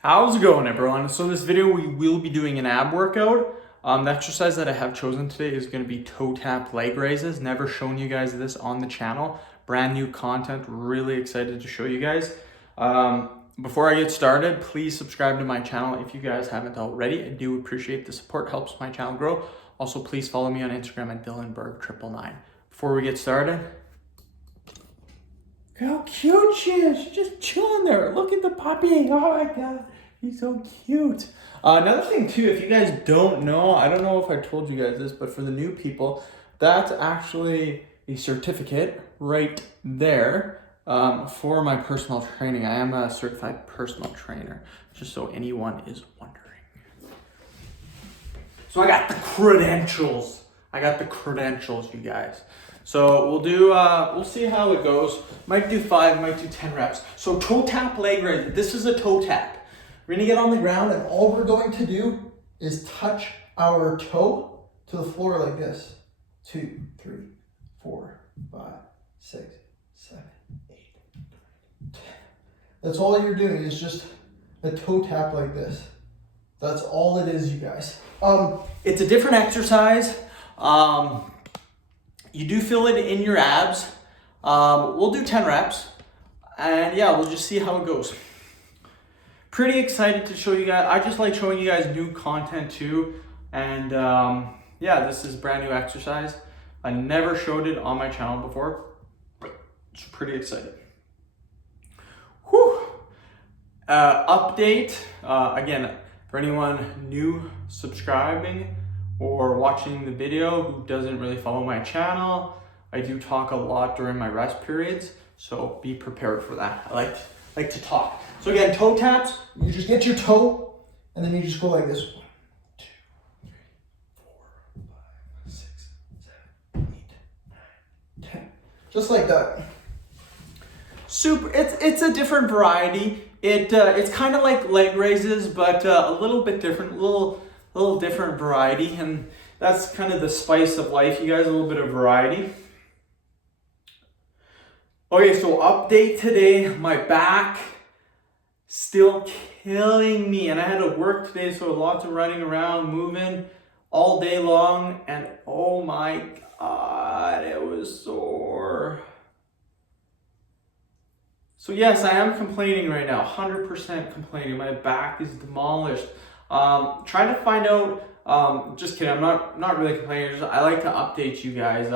How's it going, everyone? So in this video, we will be doing an ab workout. The exercise that I have chosen today is going to be toe tap leg raises. Never shown you guys this on the channel. Brand new content. Really excited to show you guys. Before I get started, please subscribe to my channel if you guys haven't already. I do appreciate the support. Helps my channel grow. Also, please follow me on Instagram at DylanBerg999. Before we get started, how cute she is. She's just chilling there. Look at the puppy. Oh my God. He's so cute. Another thing too, if you guys don't know, I don't know if I told you guys this, but for the new people, that's actually a certificate right there for my personal training. I am a certified personal trainer, just so anyone is wondering. So I got the credentials. You guys. So we'll see how it goes. Might do 5, might do 10 reps. So toe tap leg raise. This is a toe tap. We're gonna get on the ground and all we're going to do is touch our toe to the floor like this. 2, 3, 4, 5, 6, 7, 8, 9, 10. That's all you're doing is just a toe tap like this. That's all it is, you guys. It's a different exercise. You do feel it in your abs. We'll do 10 reps. And yeah, we'll just see how it goes. Pretty excited to show you guys. I just like showing you guys new content too. And yeah, this is brand new exercise. I never showed it on my channel before. It's pretty excited. Whew. Update. Again, for anyone new subscribing or watching the video who doesn't really follow my channel, I do talk a lot during my rest periods, so be prepared for that. I like to talk. So again, toe taps, you just get your toe, and then you just go like this. 1, 2, 3, 4, 5, 6, 7, 8, 9, 10. Just like that. Super, it's a different variety. It's kind of like leg raises, but a little bit different, a little different variety, and that's kind of the spice of life, you guys, a little bit of variety. Okay, so update today, my back still killing me, and I had to work today, so lots of running around, moving all day long, and oh my God, it was sore. So yes, I am complaining right now, 100% complaining. My back is demolished. Trying to find out, just kidding, I'm not really complaining, I like to update you guys.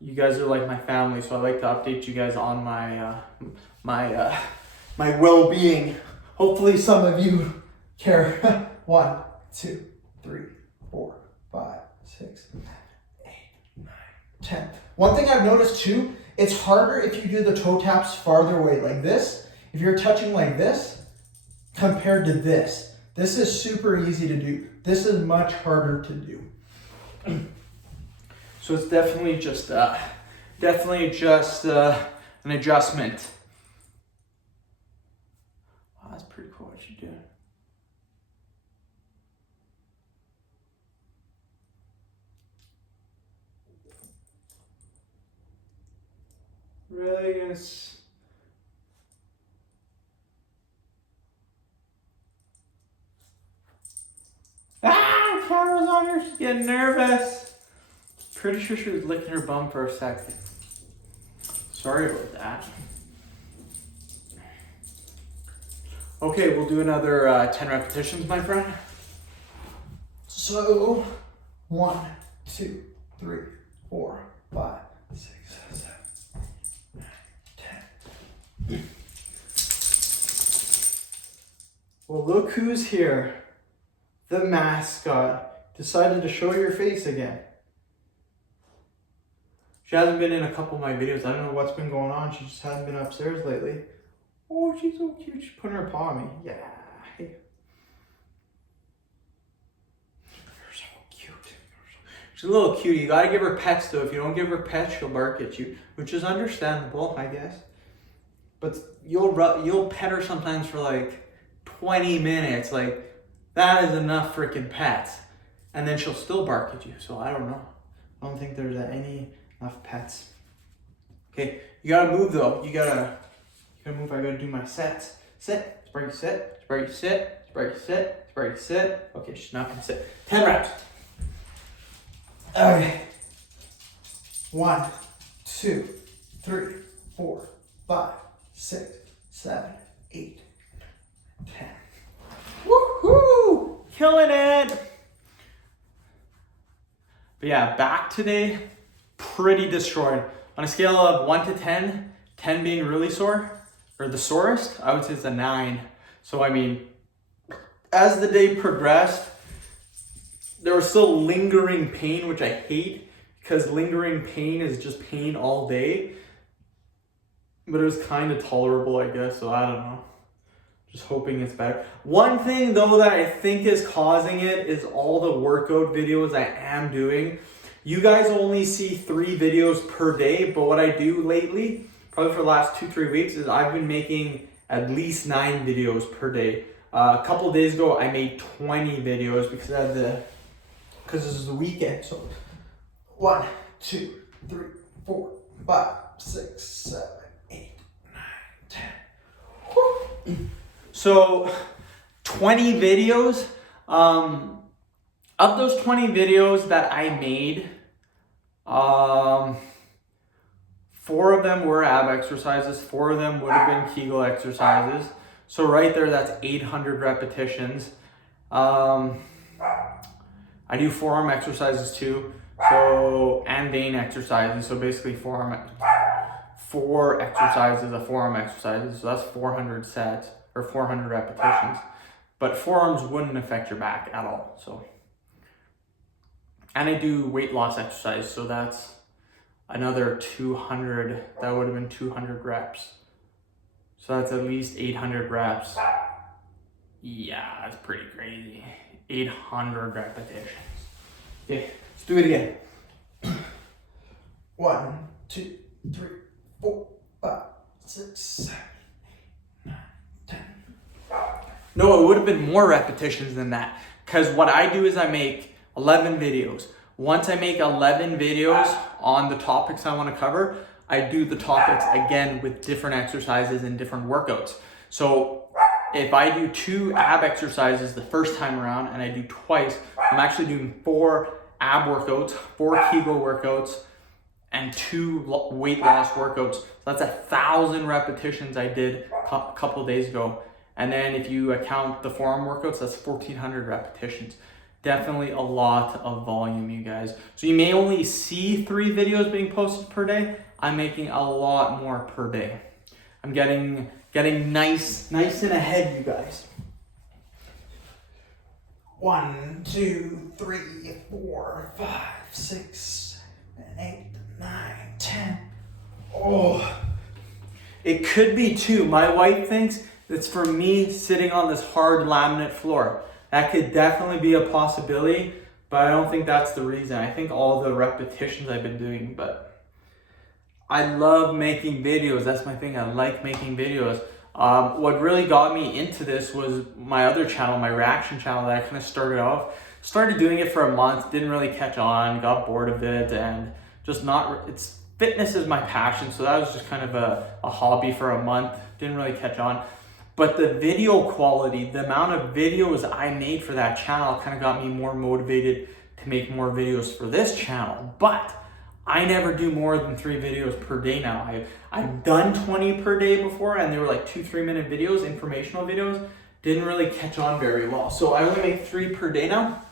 You guys are like my family, so I like to update you guys on my well-being. Hopefully some of you care. 1, 2, 3, 4, 5, 6, 8, 9, 10. One thing I've noticed too, it's harder if you do the toe taps farther away like this. If you're touching like this compared to this. This is super easy to do. This is much harder to do. So it's definitely just an adjustment. Wow, that's pretty cool what you do. Really gonna camera's on her, she's getting nervous. Pretty sure she was licking her bum for a second. Sorry about that. Okay, we'll do another 10 repetitions, my friend. So, 1, 2, 3, 4, 5, 6, 7, 8, 9, 10. Well, look who's here. The mascot decided to show your face again. She hasn't been in a couple of my videos. I don't know what's been going on. She just hasn't been upstairs lately. Oh, she's so cute. She's putting her paw on me. Yeah. Hey. You're so cute. She's a little cutie. You gotta give her pets though. If you don't give her pets, she'll bark at you, which is understandable, I guess. But you'll pet her sometimes for like 20 minutes. Like, that is enough freaking pets. And then she'll still bark at you. So I don't know. I don't think there's enough pets. Okay, you gotta move though. You gotta move. I gotta do my sets. sit. Sprague, sit. Sprague, sit. Sprague, sit. Sprague, sit. Okay, she's not gonna sit. 10 reps. Okay. 1, 2, 3, 4, 5, 6, 7, 8, 10. Woohoo! Killing it! But yeah, back today, pretty destroyed. On a scale of 1 to 10, 10 being really sore, or the sorest, I would say it's a 9. So I mean, as the day progressed, there was still lingering pain, which I hate, because lingering pain is just pain all day. But it was kind of tolerable, I guess, so I don't know. Just hoping it's better. One thing though that I think is causing it is all the workout videos I am doing. You guys only see 3 videos per day, but what I do lately, probably for the last 2-3 weeks, is I've been making at least 9 videos per day. A couple of days ago, I made 20 videos because this is the weekend. So 1, 2, 3, 4, 5, 6, 7, 8, 9, 10. Woo. So 20 videos. Of those 20 videos that I made, 4 of them were ab exercises, 4 of them would have been Kegel exercises. So right there, that's 800 repetitions. I do forearm exercises too, and Dane exercises. So basically 4 exercises of forearm exercises. So that's 400 sets or 400 repetitions. But forearms wouldn't affect your back at all. So. And I do weight loss exercise, so that's another 200, that would have been 200 reps. So that's at least 800 reps. Yeah, that's pretty crazy. 800 repetitions. Okay, let's do it again. 1, 2, 3, 4, 5, 6, 7, 8, 9, 10. No, it would have been more repetitions than that. Because what I do is I make 11 videos. Once I make 11 videos on the topics I want to cover, I do the topics again with different exercises and different workouts. So if I do 2 ab exercises the first time around and I do twice, I'm actually doing 4 ab workouts, 4 Kegel workouts, and 2 weight loss workouts. So that's 1,000 repetitions I did a couple of days ago. And then if you account the forearm workouts, that's 1,400 repetitions. Definitely a lot of volume, you guys. So you may only see 3 videos being posted per day. I'm making a lot more per day. I'm getting nice and ahead, you guys. 1, 2, 3, 4, 5, 6, 7, 8, 9, 10. Oh, it could be 2. My wife thinks it's for me sitting on this hard laminate floor. That could definitely be a possibility, but I don't think that's the reason. I think all the repetitions I've been doing, but I love making videos. That's my thing. I like making videos. What really got me into this was my other channel, my reaction channel that I kind of started off. Started doing it for a month, didn't really catch on, got bored of it, and just fitness is my passion, so that was just kind of a hobby for a month, didn't really catch on. But the video quality, the amount of videos I made for that channel kind of got me more motivated to make more videos for this channel. But I never do more than 3 videos per day now. I've done 20 per day before, and they were like 2-3 minute videos, informational videos. Didn't really catch on very well. So I only make 3 per day now.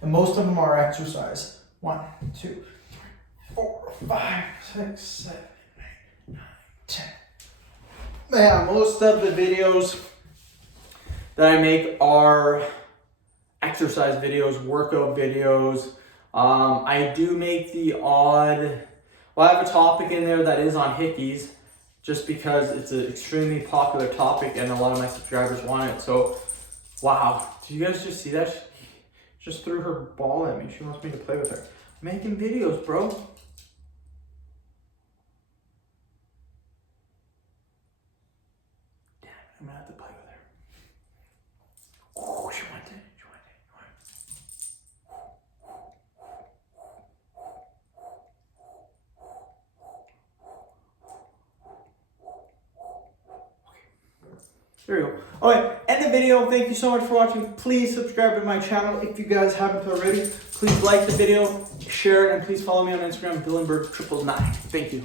And most of them are exercise. 1, 2, 3, 4, 5, 6, 7, 8, 9, 10. Yeah, most of the videos that I make are exercise videos, workout videos. I do make the odd, well, I have a topic in there that is on hickeys just because it's an extremely popular topic and a lot of my subscribers want it. So, wow, did you guys just see that? She just threw her ball at me. She wants me to play with her. I'm making videos, bro. I'm gonna have to play with her. Oh, she wants it. She wants it. There you go. Okay, end the video. Thank you so much for watching. Please subscribe to my channel if you guys haven't already. Please like the video, share it, and please follow me on Instagram, Dylanberg999. Thank you.